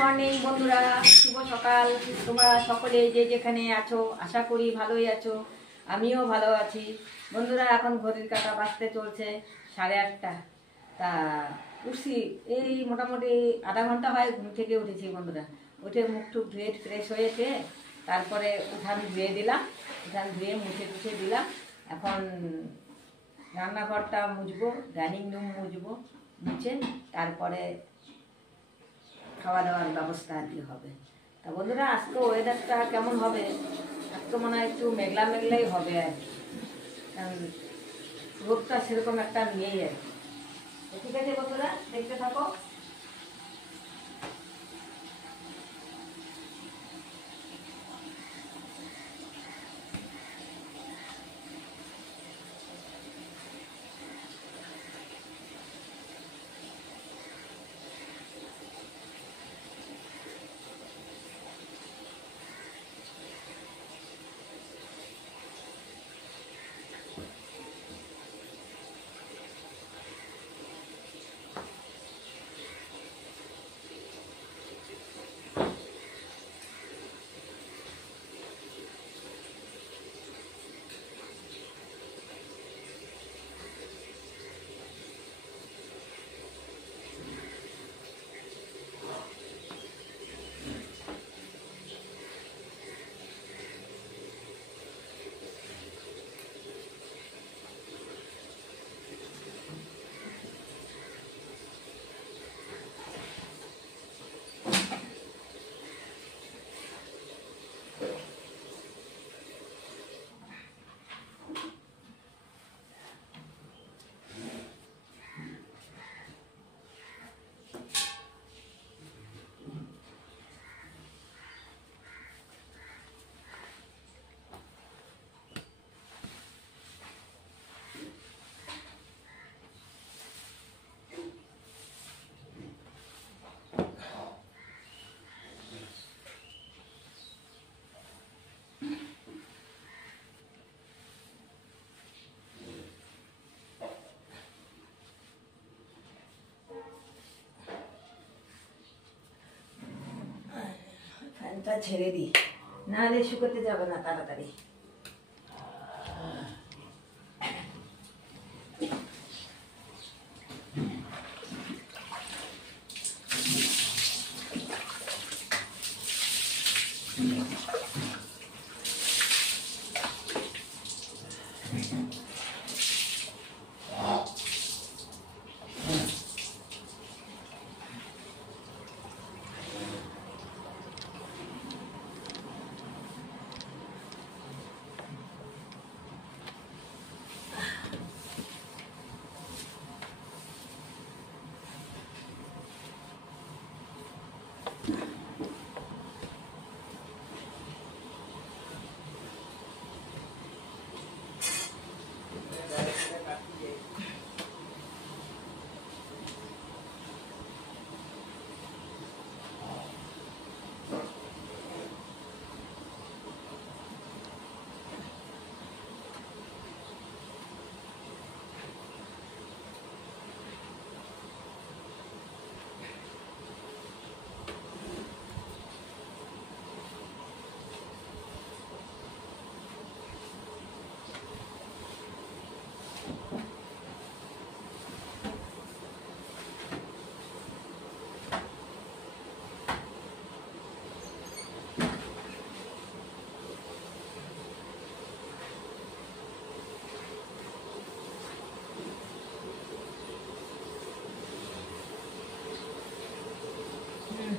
Morning বন্ধুরা, শুভ সকাল। তোমরা সকলে যে যেখানে আছো আশা করি ভালোই আছো, আমিও ভালো আছি। বন্ধুরা, এখন ঘড়ির কাঁটা বাজতে চলছে 8:30। তা উঠছি এই মোটামুটি আধা ঘন্টা হয় ঘুম থেকে উঠেছি বন্ধুরা। উঠে মুখ টুক ধুয়ে ফ্রেশ হয়েছে, তারপরে উঠান ধুয়ে দিলাম, উঠান ধুয়ে মুছে টুছে দিলাম। এখন রান্নাঘরটা মুছবো, ডাইনিং রুম মুছবো, মুছে তারপরে খাওয়া দাওয়ার ব্যবস্থা আর কি হবে। তা বন্ধুরা, আজকে ওয়েদারটা কেমন হবে? আজকে মনে হয় একটু মেঘলা মেঘলাই হবে আর কি, কারণ রোদটা সেরকম একটা নেই আর কি। ঠিক আছে বন্ধুরা, দেখতে থাকো। ফ্যানটা ছেড়ে দিই, নাহলে শুকোতে যাবে না তাড়াতাড়ি।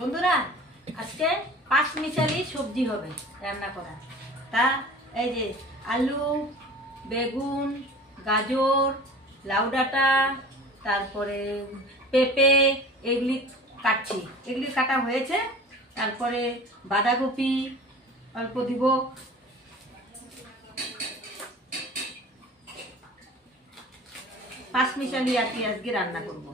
বন্ধুরা, আজকে 5 মিশালি সবজি হবে রান্না করা। তা এই যে আলু, বেগুন, গাজর, লাউ ডাঁটা, তারপরে পেঁপে, এগুলি কাটছি। এগুলি কাটা হয়েছে। তারপরে বাঁধাকপি অল্প দিব। পাঁচ মিশালি আর কি আজকে রান্না করবো।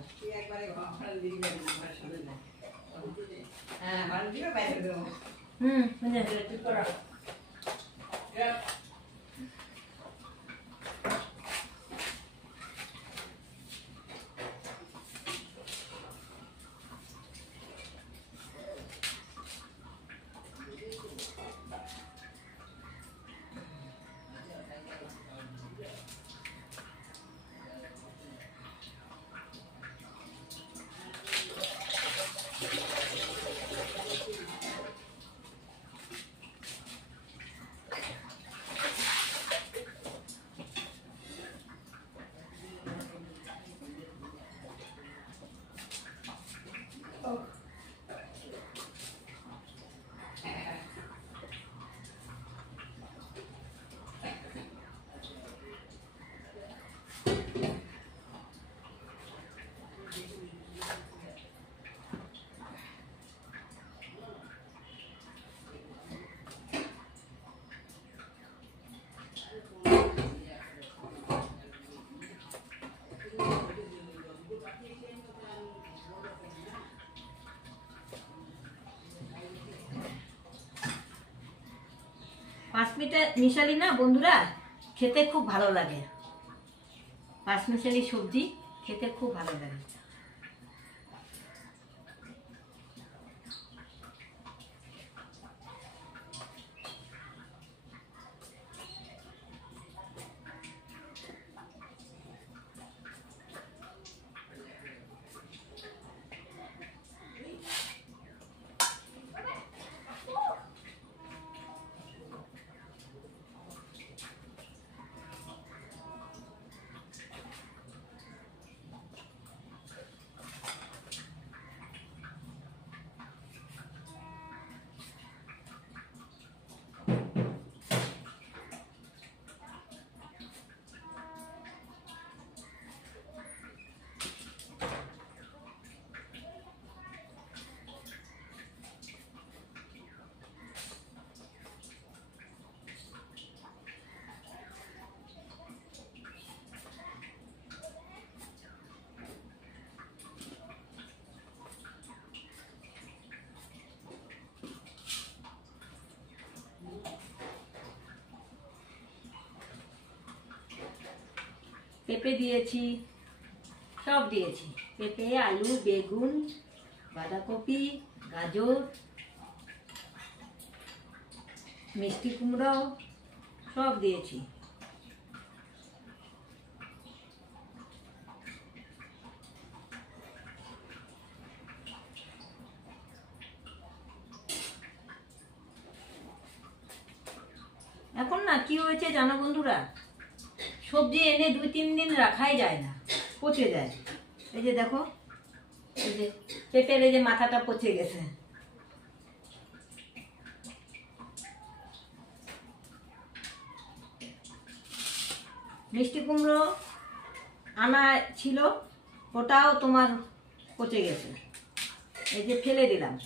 পাঁচমিশালি না বন্ধুরা খেতে খুব ভালো লাগে, পাঁচমিশালি সবজি খেতে খুব ভালো লাগে। পেঁপে দিয়েছি, সব দিয়েছি, পেঁপে, আলু, বেগুন, বাঁধাকপি, গাজর, মিষ্টি কুমড়ো সব দিয়েছি। এখন না কি হয়েছে জানো বন্ধুরা, সবজি এনে 2-3 দিন রাখাই যায় না, পচে যায়। এই যে দেখো, এই যে পেঁপের এই যে মাথাটা পচে গেছে। মিষ্টি কুমড়ো আনা ছিল, ওটাও তোমার পচে গেছে, এই যে ফেলে দিলাম।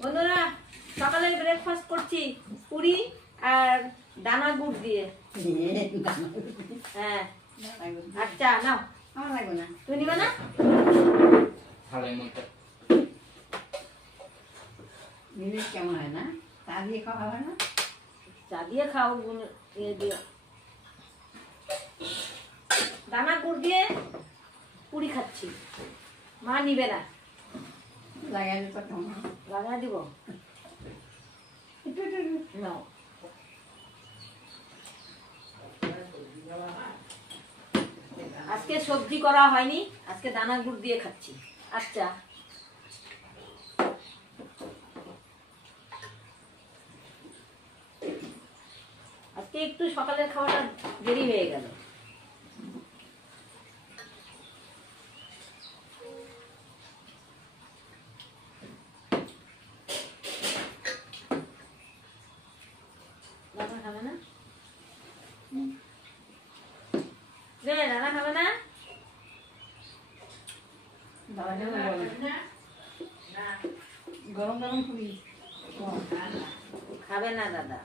বন্ধুরা সকালে ব্রেকফাস্ট করছি পুরি আর দানা গুড় দিয়ে। হ্যাঁ আচ্ছা নাও, আমার লাগবে না, তুমি নিবে না? জিনিস কেমন হয় না, চা দিয়ে খাওয়া হয় না? চা দিয়ে খাও, দিয়ে দানা গুড় দিয়ে পুরি খাচ্ছি। মা নিবে না, লাগাই দিতে কেমন হয়? লাগা দিব নাও। আজকে সবজি করা হয়নি, আজকে দানা গুড় দিয়ে খাচ্ছি। আচ্ছা আজকে একটু সকালের খাওয়াটা দেরি হয়ে গেল। দাদা খাবে না? দাদা খাবে না? গরম গরম খুবই খাবে না দাদা।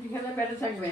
বিকেলে পেটে থাকবে।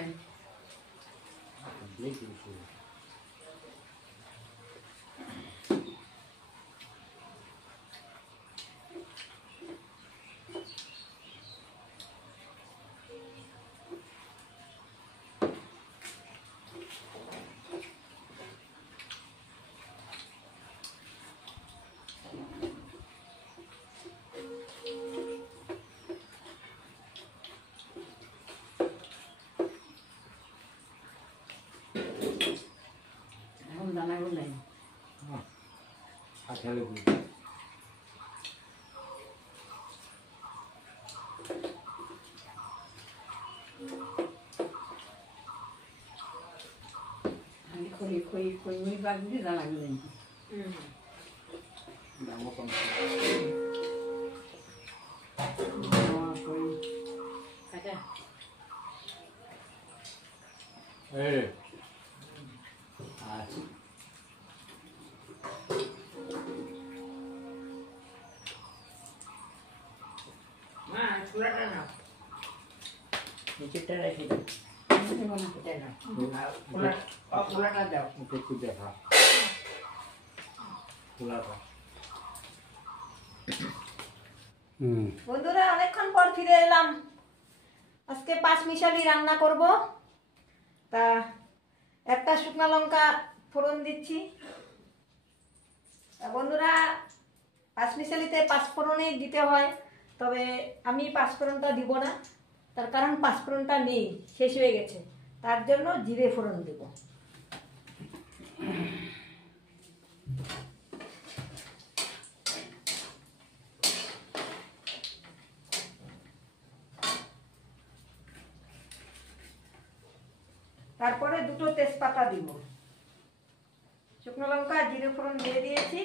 আমি খই খই খই মুই বাগদি দাঁড়া গেলেন খই আচ্ছা মা চুলাটা নাও নিচেরটা রেখে দাও এটা নাও খোলাটা দাও একটু দেখা খোলাটা বন্ধুরা অনেকক্ষণ পর ফিরে এলাম। আজকে পাঁচমিশালি রান্না করব। তা একটা শুকনো লঙ্কা ফোড়ন দিচ্ছি। তা বন্ধুরা পাঁচমিশালিতে পাঁচফোড়নই দিতে হয়, তবে আমি পাঁচফোড়নটা দিব না, তার কারণ পাঁচফোড়নটা নেই, শেষ হয়ে গেছে, তার জন্য জিরে ফোড়ন দেব। তারপরে দুটো তেজপাতা দিব। শুকনো লঙ্কা জিরে ফোড়ন দিয়ে দিয়েছি,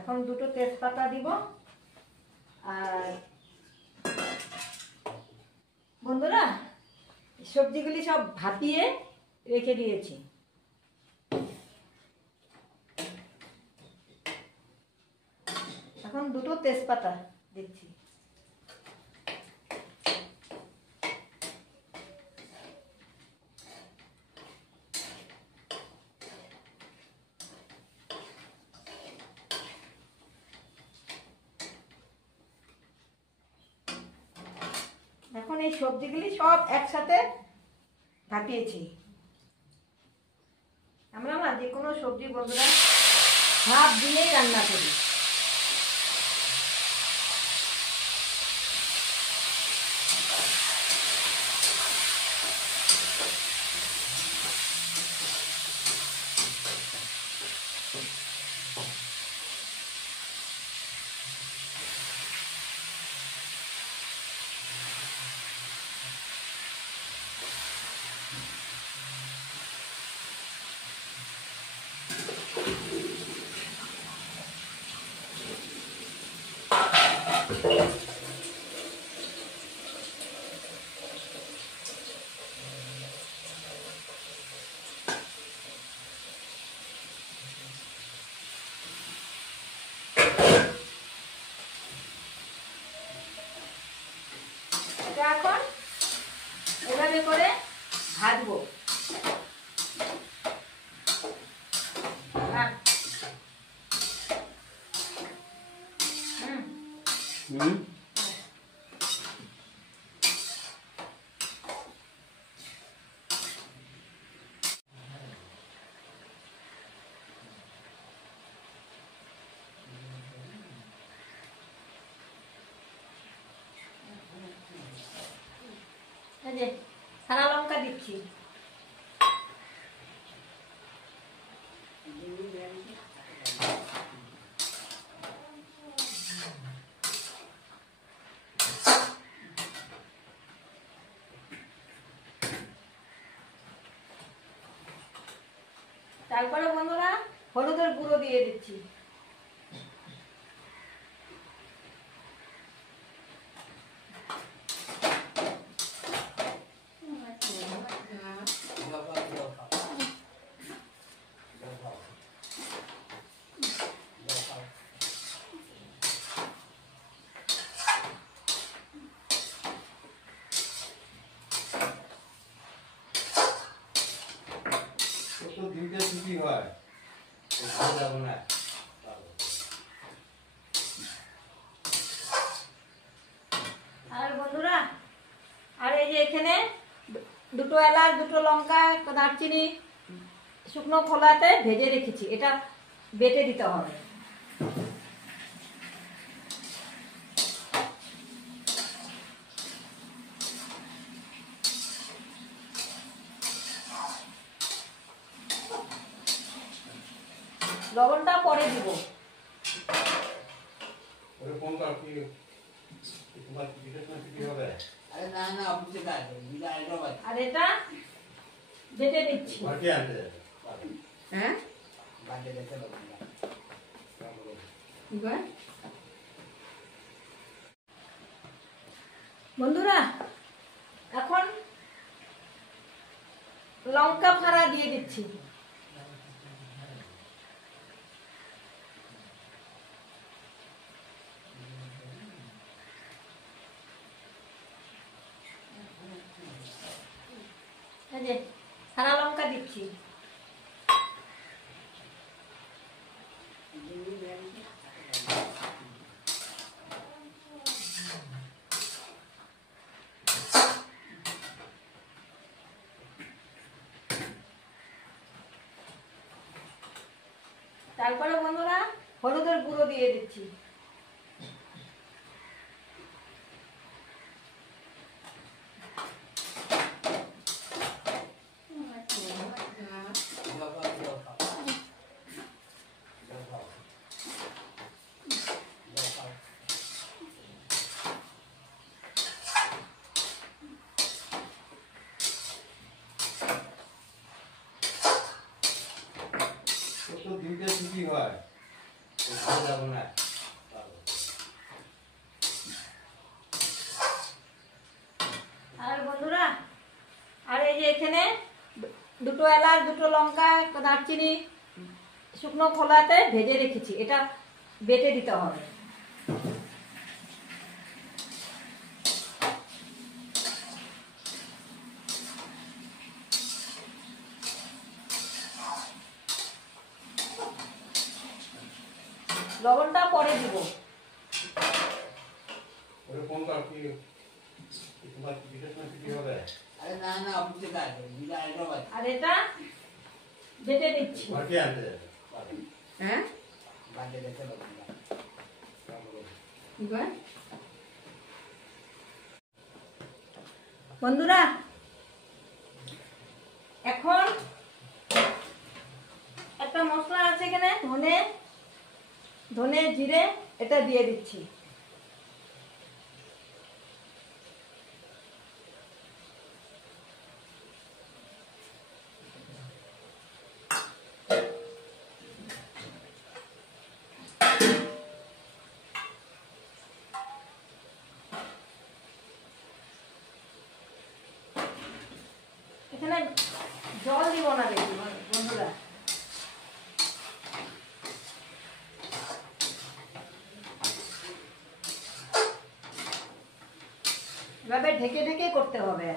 এখন দুটো তেজপাতা দিব। আর বন্ধুরা সবজিগুলি সব ভাপিয়ে রেখে দিয়েছি। এখন দুটো তেজপাতা দিচ্ছি। এখন এই সবজিগুলি সব একসাথে ভাপিয়েছি। আমরা না যে কোনো সবজি বন্ধুরা ভাপ দিয়েই রান্না করি। এটা এখন এভাবে করে ভাজবো। এই যে সাদা লঙ্কা দিচ্ছি। তারপরে বন্ধুরা হলুদের গুঁড়ো দিয়ে দিচ্ছি। দিনটা ছুটি হয় ভালো যাবো না। আর বন্ধুরা আর এই যে এখানে দুটো এলাচ, দুটো লঙ্কা, দারচিনি শুকনো খোলাতে ভেজে রেখেছি, এটা বেটে দিতে হবে। লবণটা পরে দিব। ওরে ফোন কর কি তোমার বিশেষ না কি হবে? আরে না না অফিসে কাজ বিদায় আইলো বাদ আর এটা বেটে নিচ্ছি। মাটি আনতে যাবে। হ্যাঁ বাদে দেখতে পাবো কি কয় বন্ধুরা এখন লঙ্কা ফাড়া দিয়ে দিচ্ছি। এই যে ফাড়া লঙ্কা দিচ্ছি। তারপরে বন্ধুরা হলুদের গুঁড়ো দিয়ে দিচ্ছি। তো দিনটা ছুটি হয় ভালো যাবো না। আর বন্ধুরা আর এই যে এখানে দুটো এলাচ, দুটো লঙ্কা, দারচিনি শুকনো খোলাতে ভেজে রেখেছি, এটা বেটে দিতে হবে। লবণটা পরে দিব। ওরে ফোন কর কি তোমার বিশেষ না কি হবে? আরে না না অফিসে কাজ বিদায় আইলো বাদ আর এটা বেটে নিচ্ছি। মাটি আনতে যাবে। হ্যাঁ বাদে দেখতে পাবো কি কয় বন্ধুরা এখন একটা মশলা আছে এখানে, ধনে জিরে, এটা দিয়ে দিচ্ছি। এখানে জল দিব না বেশি বন্ধুরা। এভাবে ঢেকে ঢেকে করতে হবে।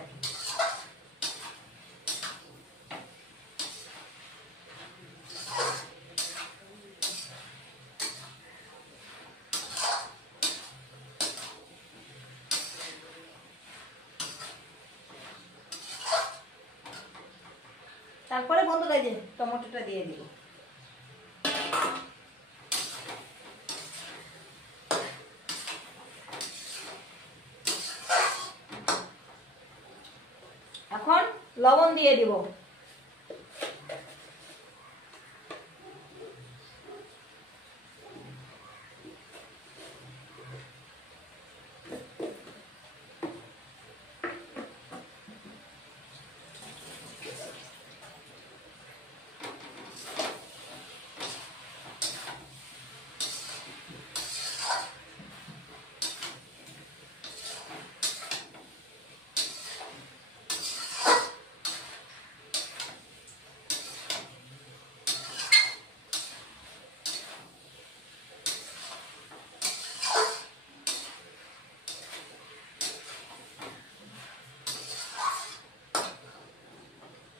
তারপরে বন্ধুরা এই যে টমেটোটা দিয়ে দিব। এখন লবণ দিয়ে দিব।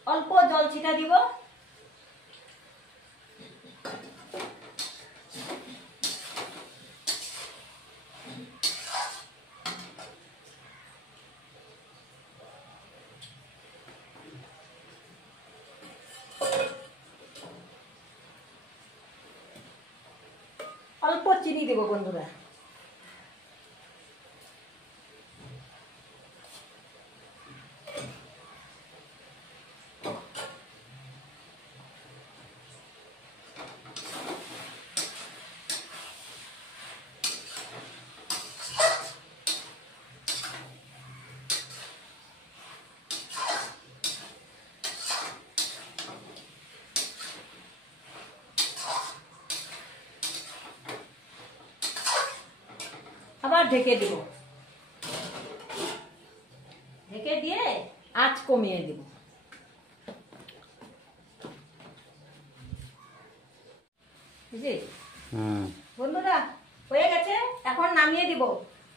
অল্প জল ছিটা দিব। অল্প চিনি দেব বন্ধুরা। আবার ঢেকে দিব, ঢেকে দিয়ে আঁচ কমিয়ে দিব। বুঝলি বন্ধুরা, হয়ে গেছে, এখন নামিয়ে দিব।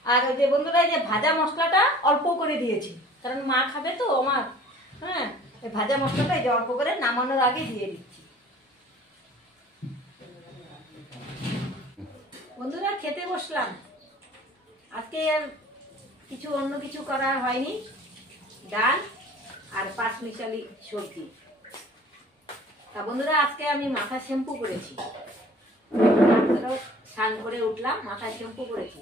আর ওই যে বন্ধুরা, এই যে ভাজা মশলাটা অল্প করে দিয়েছি, কারণ মা খাবে তো আমার। হ্যাঁ, এই ভাজা মশলাটা এই যে অল্প করে নামানোর আগে দিয়ে দিচ্ছি। বন্ধুরা, খেতে বসলাম। আজকে আর কিছু অন্য কিছু করা হয়নি, ডাল আর পাঁচমিশালি সবজি। তা বন্ধুরা, আজকে আমি মাথা শ্যাম্পু করেছি, স্নান করে উঠলাম, মাথায় শ্যাম্পু করেছি।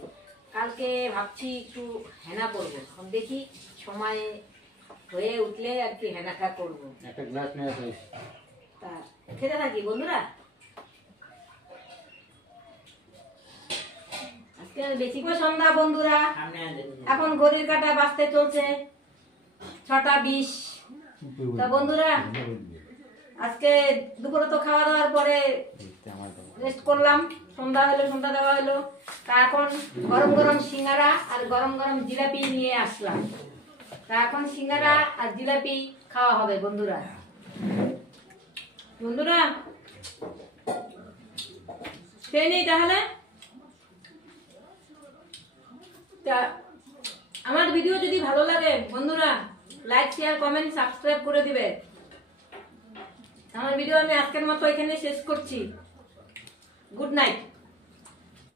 কালকে ভাবছি একটু হেনা করবো, এখন দেখি সময় হয়ে উঠলে আর কি হেনাটা করবো। একটা গ্লাস নিয়ে আসিস। তা খেতে থাকি বন্ধুরা। আজকে বেশি করে সন্ধ্যা বন্ধুরা, এখন ঘড়ির কাঁটা বাজতে চলছে 6টা 20। তা বন্ধুরা, আজকে দুপুরে তো খাওয়া দাওয়ার পরে রেস্ট করলাম, সন্ধ্যা হলো, সন্ধ্যা দেওয়া হলো। তা এখন গরম গরম সিঙ্গারা আর গরম গরম জিলাপি নিয়ে আসলাম। তা এখন সিঙ্গারা আর জিলাপি খাওয়া হবে বন্ধুরা। বন্ধুরা, খেয়ে নিই তাহলে। তা আমার ভিডিও যদি ভালো লাগে বন্ধুরা, লাইক শেয়ার কমেন্ট সাবস্ক্রাইব করে দিবে। আমার ভিডিও আমি আজকের মতো এখানে শেষ করছি। Good night.